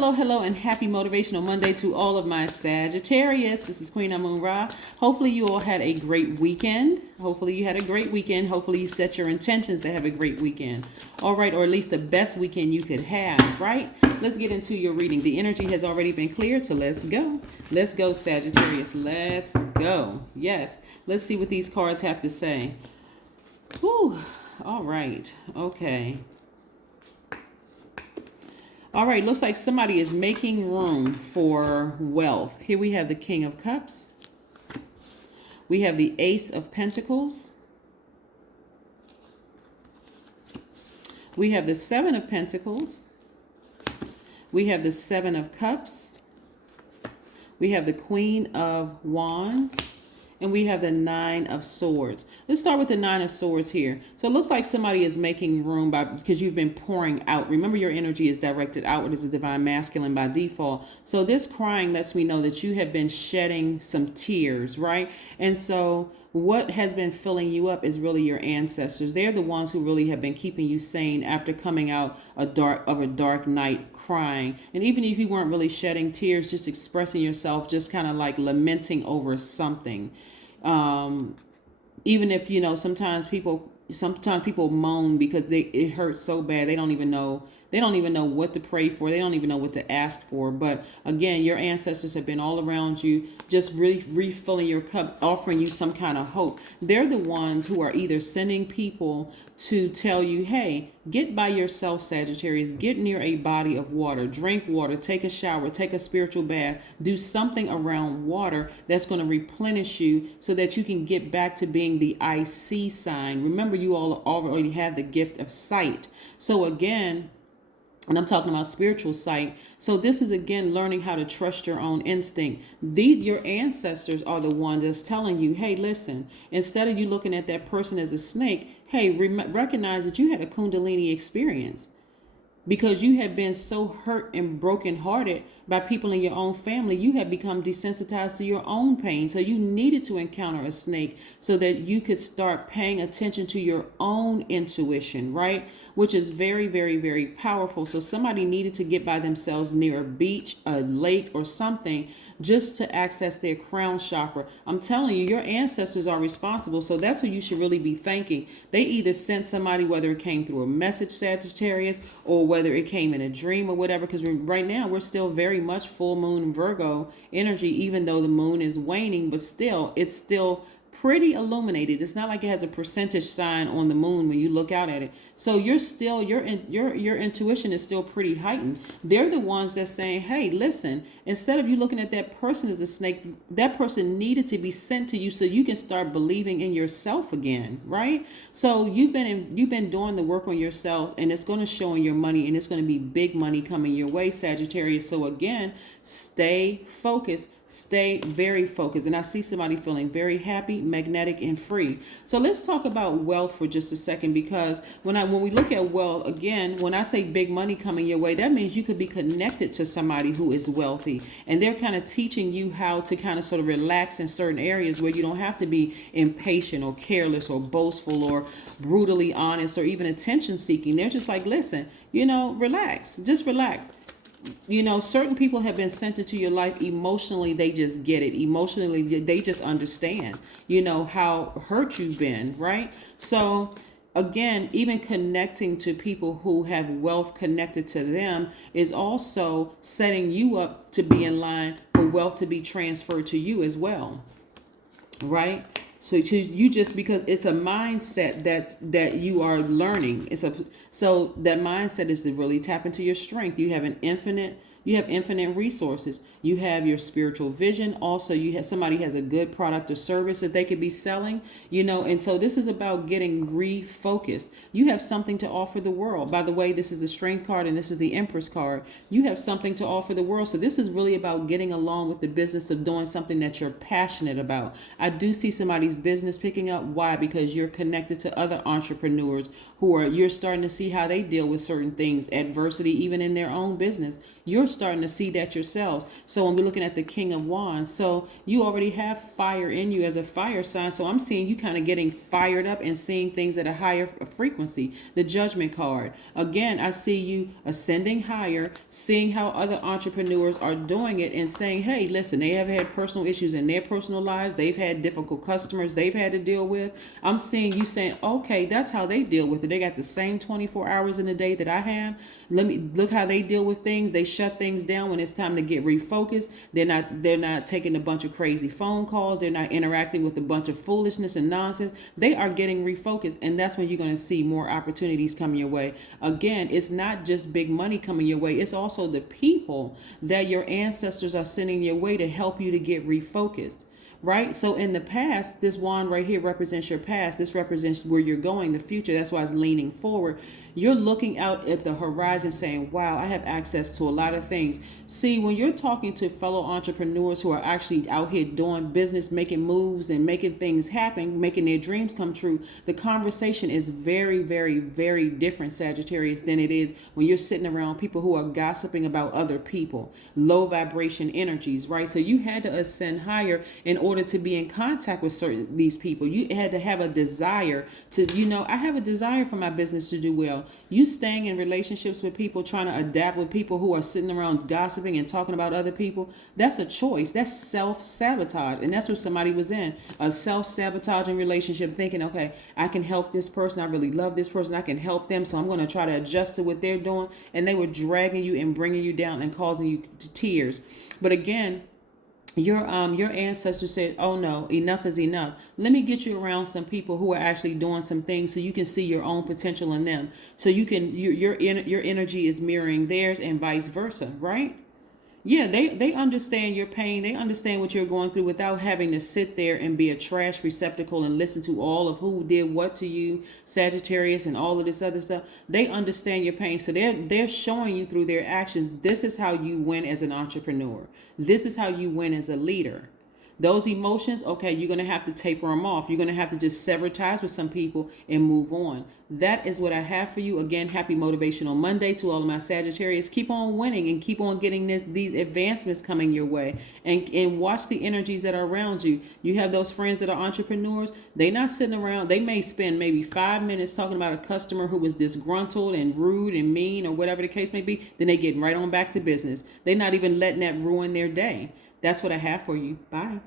hello, and happy Motivational Monday to all of my Sagittarius. This is Queen Amun Ra. Hopefully you all had a great weekend. Hopefully you set your intentions to have a great weekend. All right, or at least the best weekend you could have, right? Let's get into your reading. The energy has already been cleared, so let's go. Let's go, Sagittarius. Let's go. Yes. Let's see what these cards have to say. Whew. All right. Okay. All right, looks like somebody is making room for wealth. Here we have the King of Cups. We have the Ace of Pentacles. We have the Seven of Pentacles. We have the Seven of Cups. We have the Queen of Wands. And we have the Nine of Swords. Let's start with the Nine of Swords here. So it looks like somebody is making room because you've been pouring out. Remember, your energy is directed outward as a divine masculine by default. So this crying lets me know that you have been shedding some tears, right? And so what has been filling you up is really your ancestors. They're the ones who really have been keeping you sane after coming out of a dark night crying. And even if you weren't really shedding tears, just expressing yourself, just kind of like lamenting over something. Even if, sometimes people moan because it hurts so bad they don't even know what to pray for. They don't even know what to ask for. But again, your ancestors have been all around you, just really refilling your cup, offering you some kind of hope. They're the ones who are either sending people to tell you, hey, get by yourself, Sagittarius, get near a body of water, drink water, take a shower, take a spiritual bath, do something around water that's going to replenish you so that you can get back to being the I see sign. Remember, you all already have the gift of sight. So again, and I'm talking about spiritual sight. So this is, again, learning how to trust your own instinct. Your ancestors are the ones that's telling you, hey, listen, instead of you looking at that person as a snake, hey, recognize that you had a Kundalini experience because you have been so hurt and brokenhearted by people in your own family. You have become desensitized to your own pain. So you needed to encounter a snake so that you could start paying attention to your own intuition, right? Which is very, very, very powerful. So somebody needed to get by themselves near a beach, a lake, or something just to access their crown chakra. I'm telling you, your ancestors are responsible. So that's who you should really be thanking. They either sent somebody, whether it came through a message, Sagittarius, or whether it came in a dream or whatever. Because right now we're still very much full moon Virgo energy, even though the moon is waning, but still, it's still pretty illuminated. It's not like it has a percentage sign on the moon when you look out at it. So you're still, your intuition is still pretty heightened. They're the ones that's saying, hey, listen, instead of you looking at that person as a snake, that person needed to be sent to you so you can start believing in yourself again, right? So you've been doing the work on yourself, and it's going to show in your money, and it's going to be big money coming your way, Sagittarius. So again, stay focused. Stay very focused. And I see somebody feeling very happy, magnetic, and free. So let's talk about wealth for just a second, because when we look at wealth, again, when I say big money coming your way, that means you could be connected to somebody who is wealthy. And they're kind of teaching you how to kind of sort of relax in certain areas where you don't have to be impatient or careless or boastful or brutally honest or even attention seeking. They're just like, listen, relax, just relax. Certain people have been sent into your life emotionally. They just get it. Emotionally, they just understand, how hurt you've been, right? So again, even connecting to people who have wealth connected to them is also setting you up to be in line for wealth to be transferred to you as well, right? So you just, because it's a mindset that you are learning. So that mindset is to really tap into your strength. You have infinite resources. You have your spiritual vision. Also, somebody has a good product or service that they could be selling, and so this is about getting refocused. You have something to offer the world. By the way, this is the Strength card and this is the Empress card. You have something to offer the world. So this is really about getting along with the business of doing something that you're passionate about. I do see somebody's business picking up. Why? Because you're connected to other entrepreneurs you're starting to see how they deal with certain things, adversity, even in their own business. You're starting to see that yourselves. So when we're looking at the King of Wands, so you already have fire in you as a fire sign. So I'm seeing you kind of getting fired up and seeing things at a higher frequency. The Judgment card. Again, I see you ascending higher, seeing how other entrepreneurs are doing it and saying, hey, listen, they have had personal issues in their personal lives. They've had difficult customers they've had to deal with. I'm seeing you saying, okay, that's how they deal with it. They got the same 24 hours in a day that I have. Let me look how they deal with things. They shut things down when it's time to get refocused. They're not taking a bunch of crazy phone calls. They're not interacting with a bunch of foolishness and nonsense. They are getting refocused, and that's when you're going to see more opportunities coming your way. Again, it's not just big money coming your way. It's also the people that your ancestors are sending your way to help you to get refocused. Right? So in the past, this wand right here represents your past. This represents where you're going, the future. That's why it's leaning forward. You're looking out at the horizon saying, wow, I have access to a lot of things. See, when you're talking to fellow entrepreneurs who are actually out here doing business, making moves and making things happen, making their dreams come true, the conversation is very, very, very different, Sagittarius, than it is when you're sitting around people who are gossiping about other people, low vibration energies, right? So you had to ascend higher in order to be in contact with these people. You had to have a desire to, I have a desire for my business to do well. You staying in relationships with people, trying to adapt with people who are sitting around gossiping and talking about other people, that's a choice. That's self-sabotage. And that's what somebody was in, a self-sabotaging relationship, thinking, okay, I can help this person. I really love this person. I can help them. So I'm going to try to adjust to what they're doing. And they were dragging you and bringing you down and causing you to tears. But again, your ancestors said, oh no, enough is enough. Let me get you around some people who are actually doing some things so you can see your own potential in them. So you can your energy is mirroring theirs and vice versa, right? Yeah, they understand your pain. They understand what you're going through without having to sit there and be a trash receptacle and listen to all of who did what to you, Sagittarius, and all of this other stuff. They understand your pain. So they're showing you through their actions, this is how you win as an entrepreneur. This is how you win as a leader. Those emotions, okay, you're going to have to taper them off. You're going to have to just sever ties with some people and move on. That is what I have for you. Again, happy Motivational Monday to all of my Sagittarius. Keep on winning and keep on getting these advancements coming your way. And watch the energies that are around you. You have those friends that are entrepreneurs. They're not sitting around. They may spend maybe 5 minutes talking about a customer who was disgruntled and rude and mean or whatever the case may be. Then they get right on back to business. They're not even letting that ruin their day. That's what I have for you. Bye.